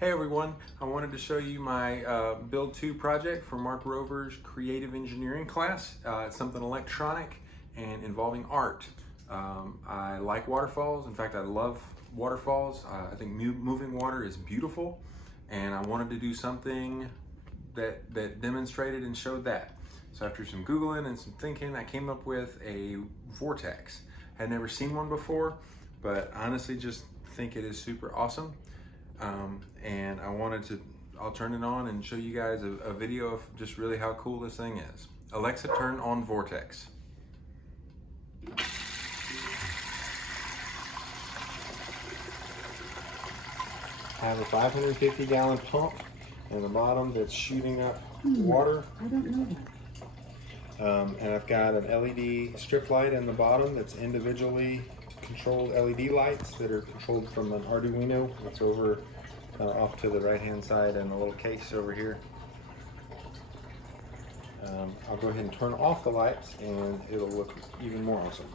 Hey everyone, I wanted to show you my Build 2 project for Mark Rover's Creative Engineering class. It's something electronic and involving art. I like waterfalls. In fact, I love waterfalls. I think moving water is beautiful, and I wanted to do something that demonstrated and showed that. So after some Googling and some thinking, I came up with a Vortex. I had never seen one before, but honestly just think it is super awesome. And I'll turn it on and show you guys a video of just really how cool this thing is. Alexa, turn on Vortex. I have a 550 gallon pump in the bottom that's shooting up water. I don't know that. And I've got an LED strip light in the bottom that's individually controlled LED lights that are controlled from an Arduino. It's over off to the right hand side and a little case over here. I'll go ahead and turn off the lights and it'll look even more awesome.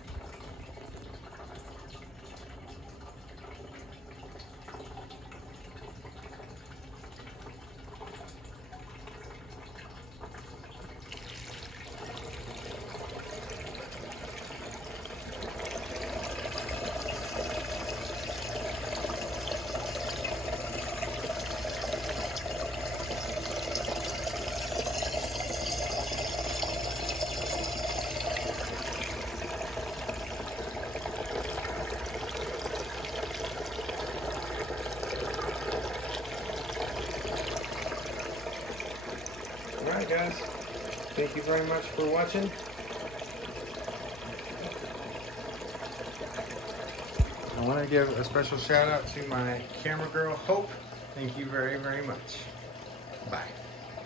Alright guys, thank you very much for watching. I want to give a special shout out to my camera girl, Hope. Thank you very, very much. Bye.